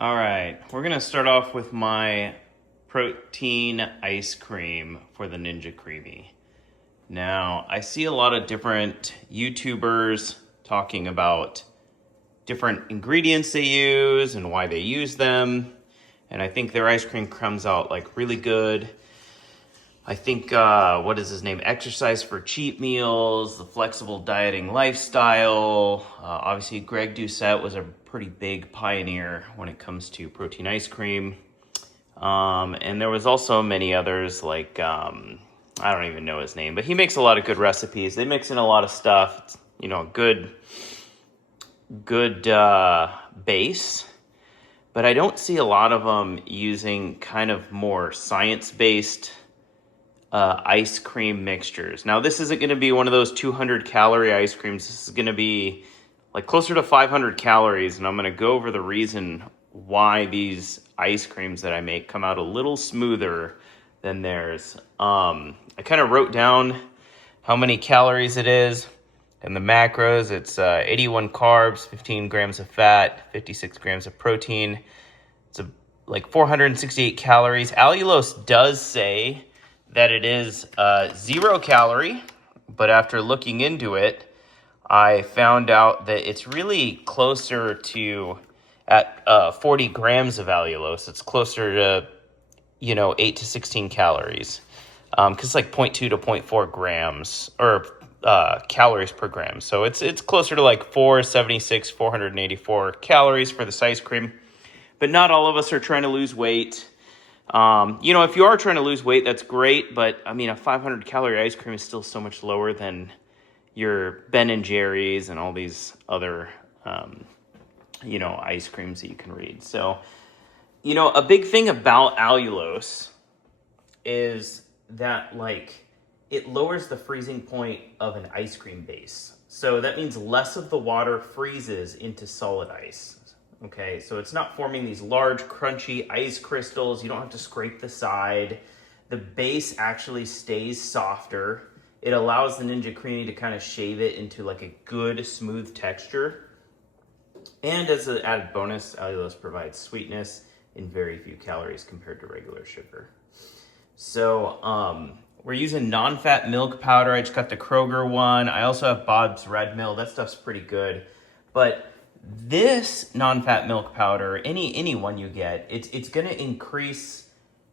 All right, we're gonna start off with my protein ice cream for the Ninja Creamy. Now, I see a lot of different YouTubers talking about different ingredients they use and why they use them, and I think their ice cream comes out like really good. I think, what is his name? Exercise for cheat meals, the flexible dieting lifestyle. Obviously, Greg Doucette was a pretty big pioneer when it comes to protein ice cream. And there was also many others like, I don't even know his name, but he makes a lot of good recipes. They mix in a lot of stuff. It's, good base. But I don't see a lot of them using kind of more science-based ice cream mixtures. Now, this isn't going to be one of those 200 calorie ice creams. This is going to be like closer to 500 calories, and I'm going to go over the reason why these ice creams that I make come out a little smoother than theirs. I kind of wrote down how many calories it is and the macros. It's 81 carbs, 15 grams of fat, 56 grams of protein. It's like 468 calories. Allulose does say that it is 0 calorie, but after looking into it, I found out that it's really closer to, at 40 grams of allulose, it's closer to, 8 to 16 calories, because it's like 0.2 to 0.4 grams, or calories per gram. So it's closer to like 476, 484 calories for this ice cream, but not all of us are trying to lose weight. If you are trying to lose weight, that's great. But I mean, a 500 calorie ice cream is still so much lower than your Ben and Jerry's and all these other, ice creams that you can read. So, a big thing about allulose is that it lowers the freezing point of an ice cream base. So that means less of the water freezes into solid ice. Okay, so it's not forming these large, crunchy ice crystals. You don't have to scrape the side. The base actually stays softer. It allows the Ninja Creamy to kind of shave it into like a good, smooth texture. And as an added bonus, allulose provides sweetness in very few calories compared to regular sugar. So we're using non-fat milk powder. I just got the Kroger one. I also have Bob's Red Mill. That stuff's pretty good. But this non-fat milk powder, any one you get, it's going to increase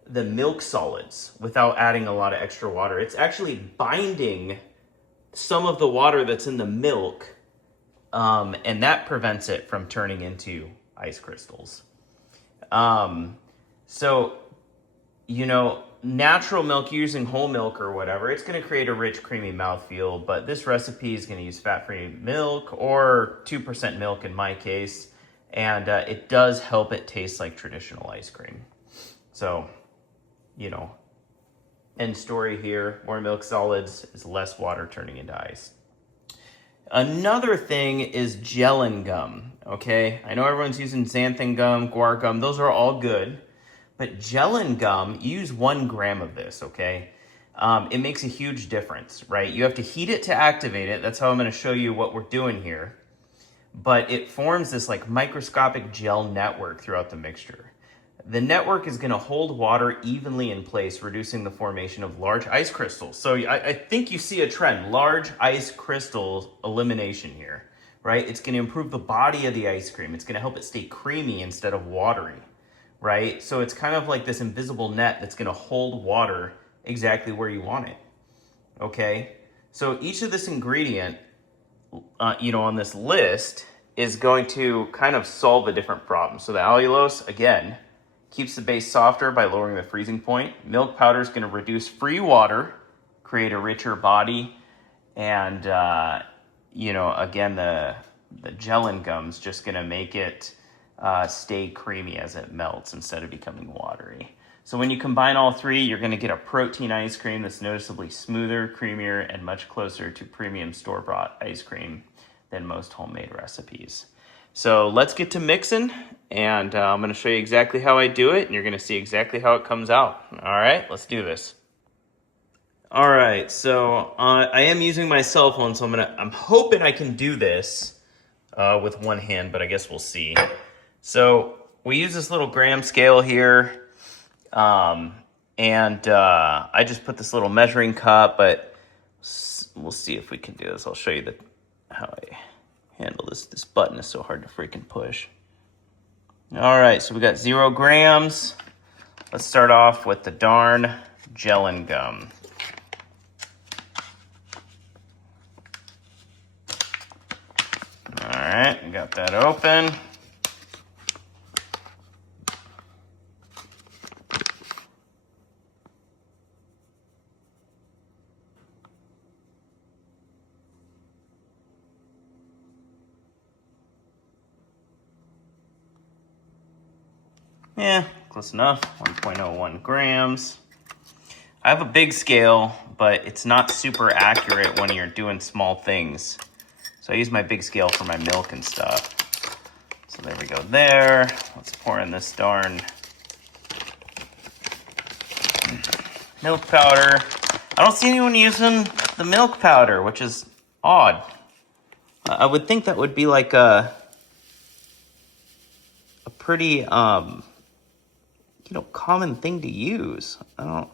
the milk solids without adding a lot of extra water. It's actually binding some of the water that's in the milk, and that prevents it from turning into ice crystals. Natural milk, using whole milk or whatever, it's going to create a rich, creamy mouthfeel, but this recipe is going to use fat-free milk or 2% milk in my case, and it does help it taste like traditional ice cream. So, end story here, more milk solids is less water turning into ice. Another thing is gelin gum, okay? I know everyone's using xanthan gum, guar gum, those are all good. But gelin gum, you use 1 gram of this, okay? It makes a huge difference, right? You have to heat it to activate it. That's how I'm going to show you what we're doing here. But it forms this like microscopic gel network throughout the mixture. The network is going to hold water evenly in place, reducing the formation of large ice crystals. So I think you see a trend, large ice crystal elimination here, right? It's going to improve the body of the ice cream. It's going to help it stay creamy instead of watery. Right? So it's kind of like this invisible net that's going to hold water exactly where you want it. Okay? So each of this ingredient, on this list is going to kind of solve a different problem. So the allulose, again, keeps the base softer by lowering the freezing point. Milk powder is going to reduce free water, create a richer body. And, again, the gelin gum's just going to make it stay creamy as it melts instead of becoming watery. So when you combine all three, you're going to get a protein ice cream that's noticeably smoother, creamier, and much closer to premium store-bought ice cream than most homemade recipes. So let's get to mixing, and I'm going to show you exactly how I do it, and you're going to see exactly how it comes out. All right, let's do this. All right, so I am using my cell phone, so I'm hoping I can do this with one hand, but I guess we'll see. So we use this little gram scale here. And I just put this little measuring cup, but we'll see if we can do this. I'll show you how I handle this. This button is so hard to freaking push. All right, so we got 0 grams. Let's start off with the darn gelin gum. All right, we got that open. Yeah, close enough, 1.01 grams. I have a big scale, but it's not super accurate when you're doing small things. So I use my big scale for my milk and stuff. So there we go there. Let's pour in this darn milk powder. I don't see anyone using the milk powder, which is odd. I would think that would be like a pretty common thing to use. I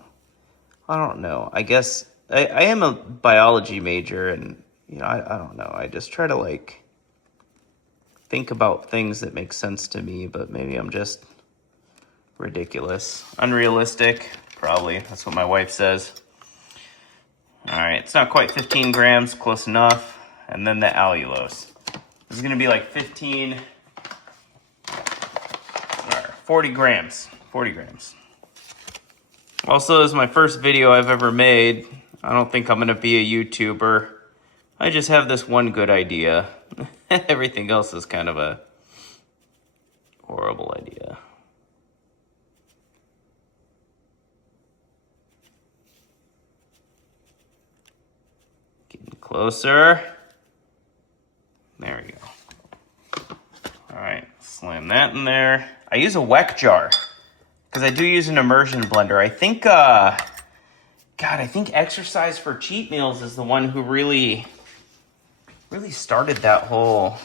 don't know. I guess I am a biology major, and I don't know. I just try to think about things that make sense to me, but maybe I'm just ridiculous, unrealistic. Probably that's what my wife says. All right, it's not quite 15 grams, close enough. And then the allulose. This is gonna be like 40 grams. 40 grams. Also, this is my first video I've ever made. I don't think I'm gonna be a YouTuber. I just have this one good idea. Everything else is kind of a horrible idea. Getting closer. There we go. All right, slam that in there. I use a weck jar because I do use an immersion blender. I think, I think Exercise for Cheat Meals is the one who really started that whole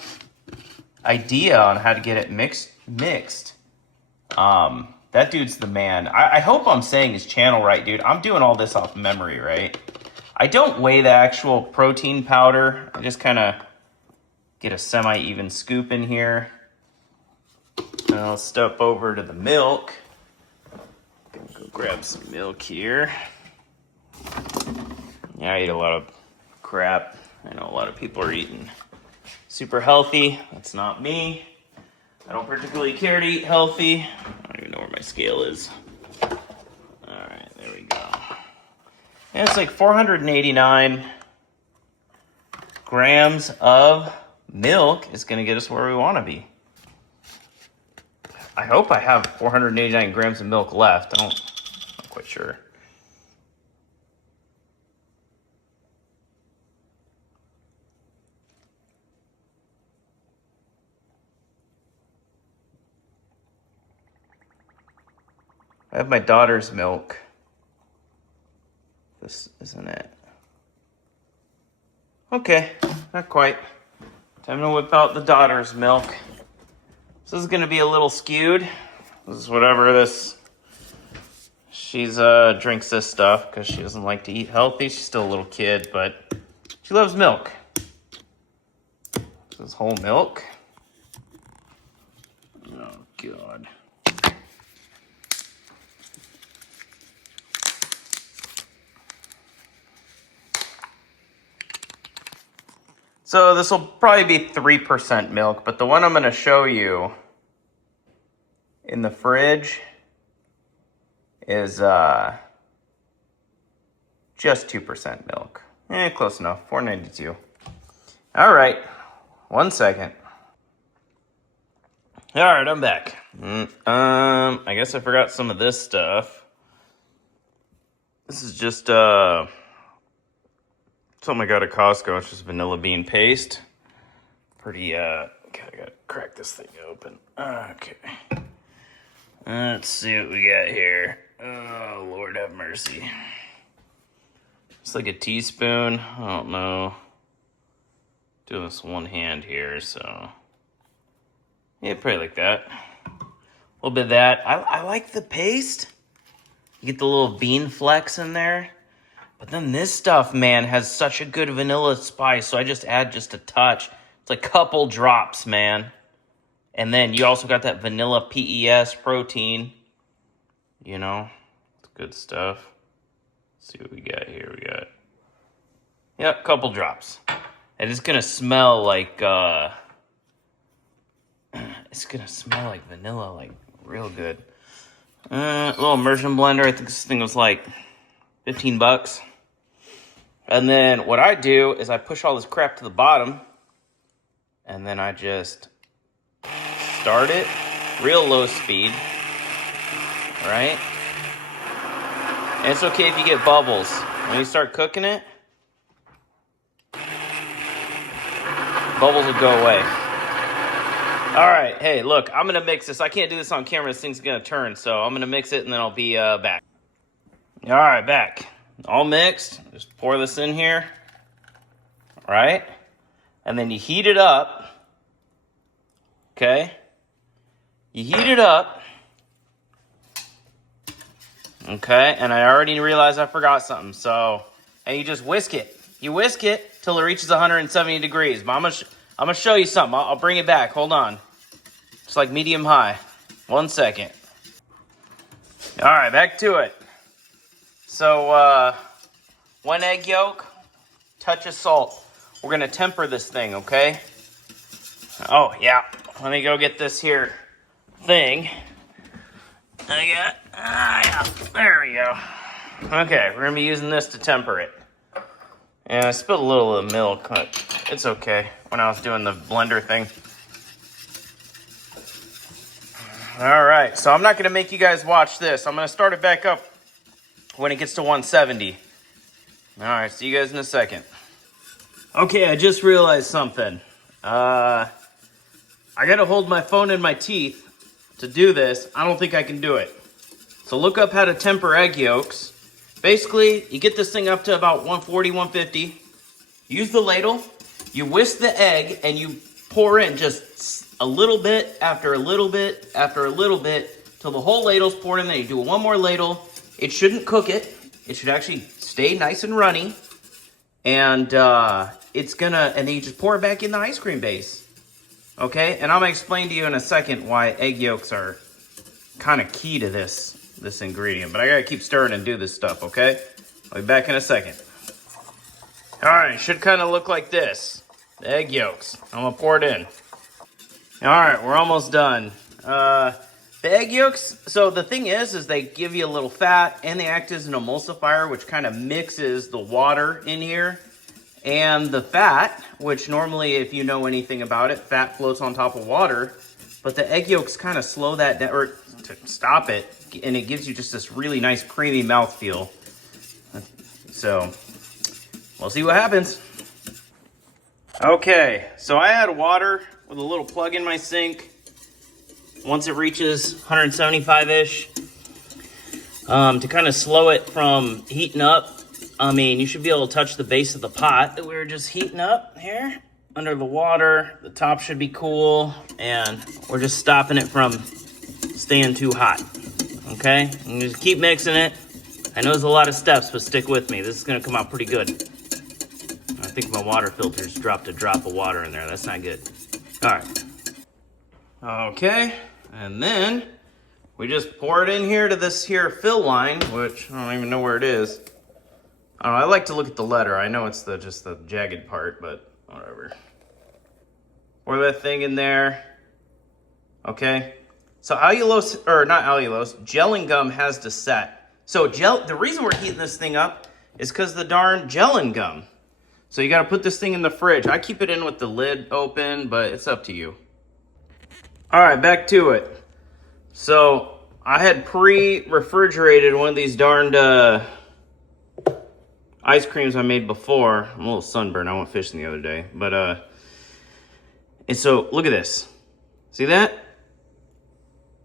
idea on how to get it mixed. That dude's the man. I hope I'm saying his channel right, dude. I'm doing all this off memory, right? I don't weigh the actual protein powder. I just kind of get a semi-even scoop in here. And I'll step over to the milk. Gonna go grab some milk here. Yeah, I eat a lot of crap. I know a lot of people are eating super healthy. That's not me. I don't particularly care to eat healthy. I don't even know where my scale is. All right, there we go. And it's like 489 grams of milk is going to get us where we want to be. I hope I have 489 grams of milk left. I'm not quite sure. I have my daughter's milk. This isn't it. Okay, not quite. Time to whip out the daughter's milk. This is gonna be a little skewed. This is whatever this. She's drinks this stuff because she doesn't like to eat healthy. She's still a little kid, but she loves milk. This is whole milk. Oh God. So this will probably be 3% milk, but the one I'm going to show you in the fridge is just 2% milk. Close enough, 492. All right, 1 second. All right, I'm back. I guess I forgot some of this stuff. This is just something I got at Costco. It's just vanilla bean paste. Pretty, okay, I gotta crack this thing open. Okay. Let's see what we got here. Oh, Lord have mercy. It's like a teaspoon. I don't know. Doing this one hand here, so. Yeah, probably like that. little bit of that. I like the paste. You get the little bean flecks in there. But then this stuff, man, has such a good vanilla spice, so I just add just a touch. It's a couple drops, man. And then you also got that vanilla PES protein. You know, it's good stuff. Let's see what we got here. We got, yeah, a couple drops. And it's gonna smell like, it's gonna smell like vanilla, like real good. A little immersion blender. I think this thing was like 15 bucks. And then what I do is I push all this crap to the bottom, and then I just start it real low speed, right? And it's okay if you get bubbles. When you start cooking it, bubbles will go away. All right, hey, look, I'm gonna mix this. I can't do this on camera, this thing's gonna turn, so I'm gonna mix it and then I'll be back. All right, back. All mixed. Just pour this in here, right? And then you heat it up, okay? You heat it up, okay? And I already realized I forgot something, so, and you just whisk it. You whisk it till it reaches 170 degrees. But I'm gonna show you something. I'll bring it back. Hold on. It's like medium high. 1 second. All right, back to it. So, 1 egg yolk, touch of salt. We're gonna temper this thing, okay? Oh, yeah. Let me go get this here thing. Yeah, there we go. Okay, we're gonna be using this to temper it. And I spilled a little of the milk, but it's okay when I was doing the blender thing. All right, so I'm not gonna make you guys watch this. I'm gonna start it back up when it gets to 170. All right, see you guys in a second. Okay, I just realized something. I gotta hold my phone in my teeth to do this. I don't think I can do it. So look up how to temper egg yolks. Basically, you get this thing up to about 140, 150. Use the ladle, you whisk the egg, and you pour in just a little bit after a little bit after a little bit till the whole ladle's poured in there. You do one more ladle. It shouldn't cook it. It should actually stay nice and runny. And and then you just pour it back in the ice cream base. Okay, and I'm gonna explain to you in a second why egg yolks are kind of key to this ingredient. But I gotta keep stirring and do this stuff, okay? I'll be back in a second. All right, it should kind of look like this. The egg yolks. I'm gonna pour it in. All right, we're almost done. The egg yolks, so the thing is they give you a little fat and they act as an emulsifier, which kind of mixes the water in here. And the fat, which normally, if you know anything about it, fat floats on top of water. But the egg yolks kind of slow that down, or to stop it, and it gives you just this really nice creamy mouthfeel. So, we'll see what happens. Okay, so I add water with a little plug in my sink. Once it reaches 175-ish, to kind of slow it from heating up. I mean, you should be able to touch the base of the pot that we were just heating up here under the water. The top should be cool, and we're just stopping it from staying too hot, okay? And just keep mixing it. I know there's a lot of steps, but stick with me. This is gonna come out pretty good. I think my water filter's dropped a drop of water in there. That's not good. All right. Okay, and then we just pour it in here to this here fill line, which I don't even know where it is. I don't know, I like to look at the letter. I know it's just the jagged part, but whatever. Pour that thing in there. Okay. So allulose, or not allulose, gelling gum has to set. So the reason we're heating this thing up is because the darn gelling gum. So you got to put this thing in the fridge. I keep it in with the lid open, but it's up to you. All right, back to it. So I had pre-refrigerated one of these darned ice creams I made before. I'm a little sunburned. I went fishing the other day. But, and so look at this. See that?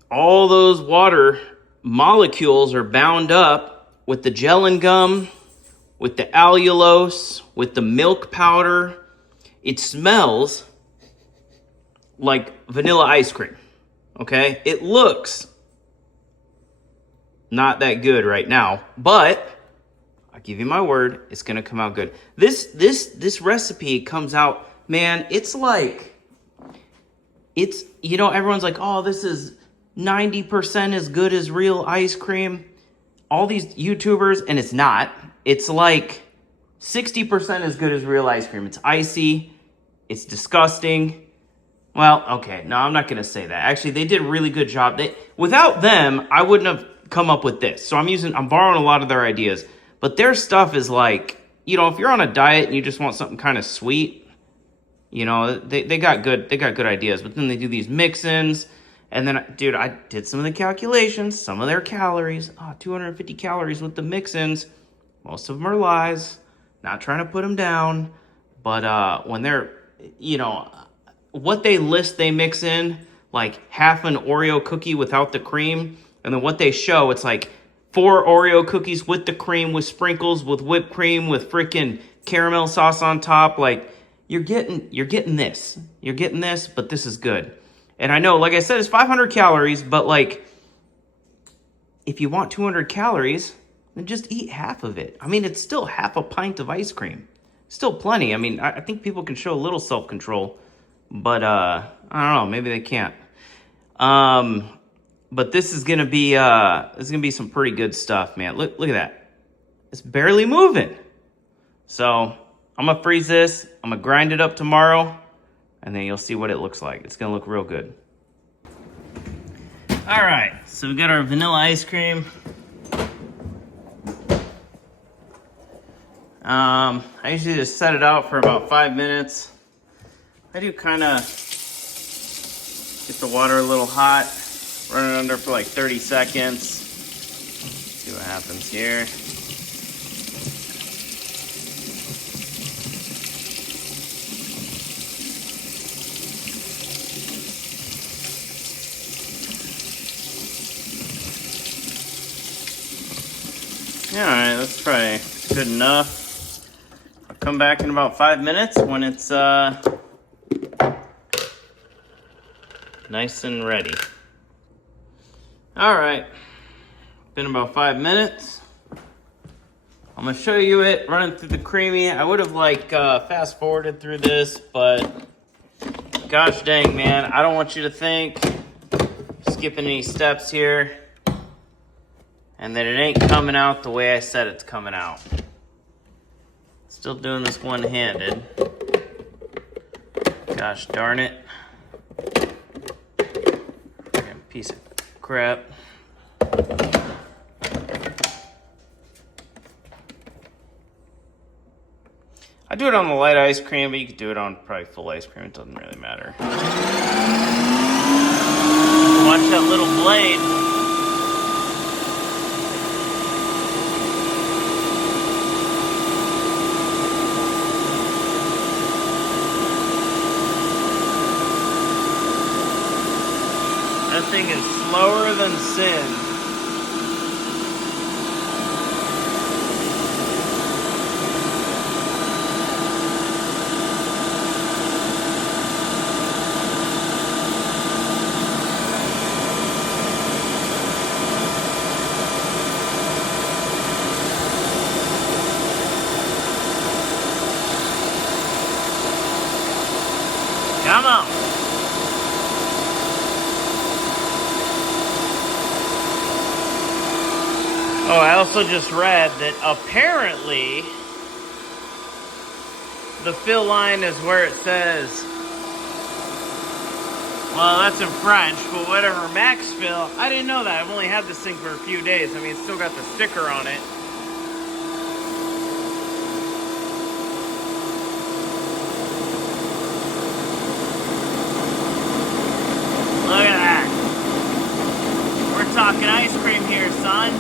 All those water molecules are bound up with the gelling gum, with the allulose, with the milk powder. It smells like vanilla ice cream, okay? It looks not that good right now, but I give you my word, it's gonna come out good. This recipe comes out, man, it's like, it's, you know, everyone's like, oh, this is 90% as good as real ice cream. All these YouTubers, and it's not. It's like 60% as good as real ice cream. It's icy, it's disgusting. Well, okay, no, I'm not gonna say that. Actually, they did a really good job. Without them, I wouldn't have come up with this. So I'm borrowing a lot of their ideas. But their stuff is like, you know, if you're on a diet and you just want something kind of sweet, you know, they got good ideas. But then they do these mix-ins, and then, dude, I did some of the calculations, some of their calories. 250 calories with the mix-ins. Most of them are lies. Not trying to put them down, but when they're, you know, what they list they mix in, like half an Oreo cookie without the cream, and then what they show, it's like 4 Oreo cookies with the cream, with sprinkles, with whipped cream, with freaking caramel sauce on top. Like, you're getting this. You're getting this, but this is good. And I know, like I said, it's 500 calories, but like, if you want 200 calories, then just eat half of it. I mean, it's still half a pint of ice cream. Still plenty. I mean, I think people can show a little self-control, but I don't know, maybe they can't. But this is gonna be some pretty good stuff, man. Look at that. It's barely moving. So I'm gonna freeze this. I'm gonna grind it up tomorrow, and then you'll see what it looks like. It's gonna look real good. All right, so we got our vanilla ice cream. I usually just set it out for about 5 minutes. I do kind of get the water a little hot, run it under for like 30 seconds. See what happens here. All right, that's probably good enough. I'll come back in about 5 minutes when it's nice and ready. All right, been about 5 minutes. I'm gonna show you it running through the creamy. I would have like fast forwarded through this, but gosh dang, man, I don't want you to think skipping any steps here and that it ain't coming out the way I said it's coming out. Still doing this one-handed. Gosh darn it. Freaking piece of crap. I do it on the light ice cream, but you could do it on probably full ice cream. It doesn't really matter. Watch that little blade. That thing is slower than sin. Come on. Oh, I also just read that apparently the fill line is where it says, well, that's in French, but whatever, max fill. I didn't know that. I've only had this thing for a few days. I mean, it's still got the sticker on it. Look at that. We're talking ice cream here, son.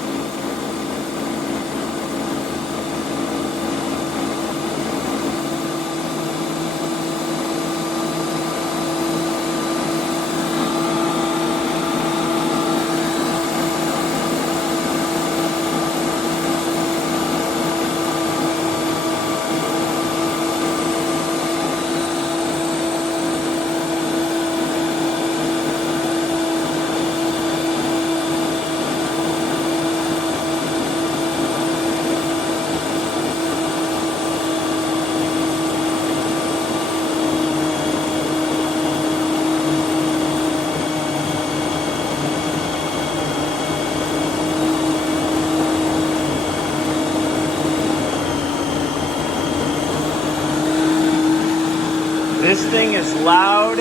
as loud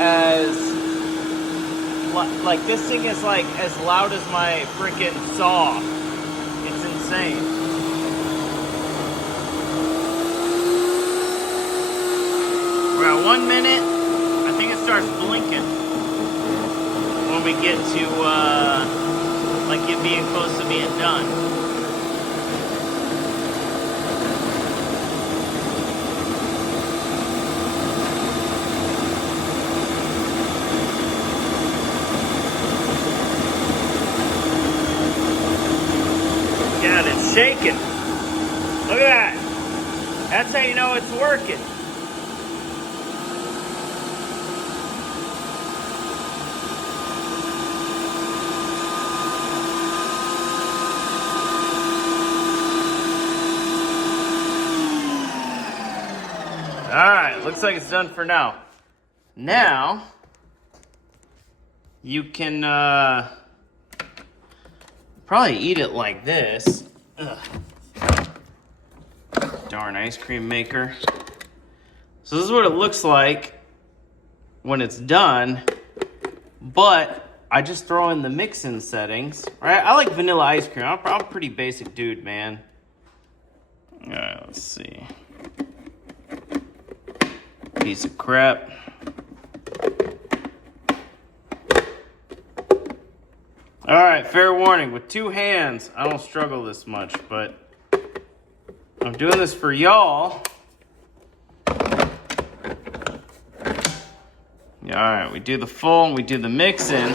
as, like this thing is like as loud as my freaking saw. It's insane. We're at 1 minute. I think it starts blinking when we get to like it being close to being done. God, it's shaking. Look at that. That's how you know it's working. Alright, looks like it's done for now. Now, you can probably eat it like this. Ugh. Darn ice cream maker. So this is what it looks like when it's done, but I just throw in the mix-in settings. Right? I like vanilla ice cream. I'm a pretty basic dude, man. Alright, let's see. Piece of crap. Alright, fair warning. With 2 hands, I don't struggle this much, but I'm doing this for y'all. Alright, we do the full, we do the mix-in,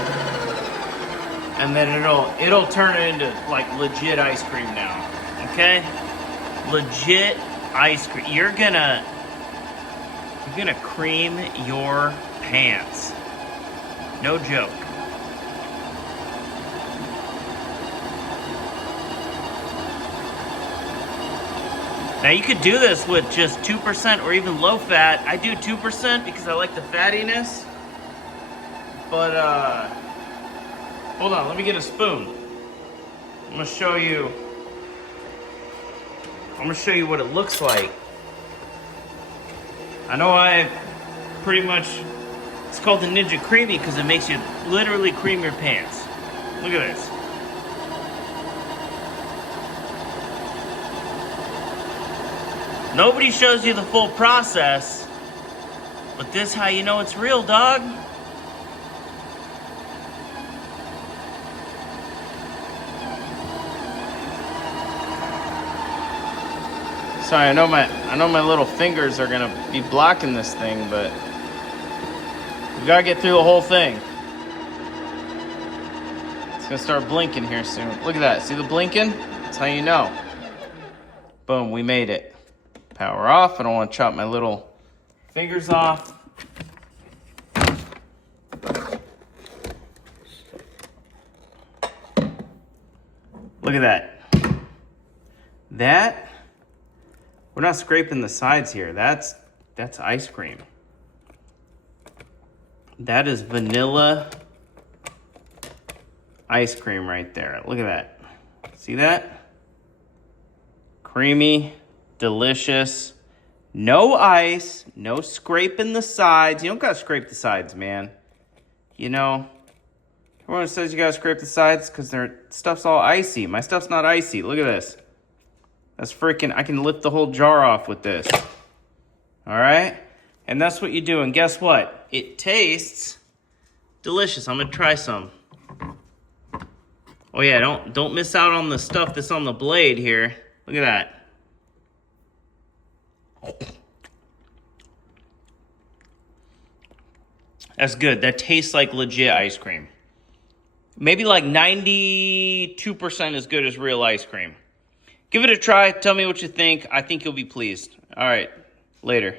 and then it'll turn it into like legit ice cream now. Okay? Legit ice cream. You're gonna cream your pants. No joke. Now you could do this with just 2% or even low fat. I do 2% because I like the fattiness. But hold on, let me get a spoon. I'm gonna show you what it looks like. I know I pretty much, it's called the Ninja Creamy because it makes you literally cream your pants. Look at this. Nobody shows you the full process, but this is how you know it's real, dog. Sorry, I know my little fingers are gonna be blocking this thing, but we gotta get through the whole thing. It's gonna start blinking here soon. Look at that. See the blinking? That's how you know. Boom, we made it. Power off. I don't want to chop my little fingers off. Look at that. We're not scraping the sides here. That's ice cream. That is vanilla ice cream right there. Look at that. See that? Creamy, delicious. No ice, no scraping the sides. You don't gotta scrape the sides, man. You know, everyone says you gotta scrape the sides because their stuff's all icy. My stuff's not icy. Look at this. That's freaking, I can lift the whole jar off with this. All right? And that's what you do. And guess what? It tastes delicious. I'm gonna try some. Oh yeah, don't miss out on the stuff that's on the blade here. Look at that. That's good. That tastes like legit ice cream. Maybe like 92% as good as real ice cream. Give it a try. Tell me what you think. I think you'll be pleased. All right. Later.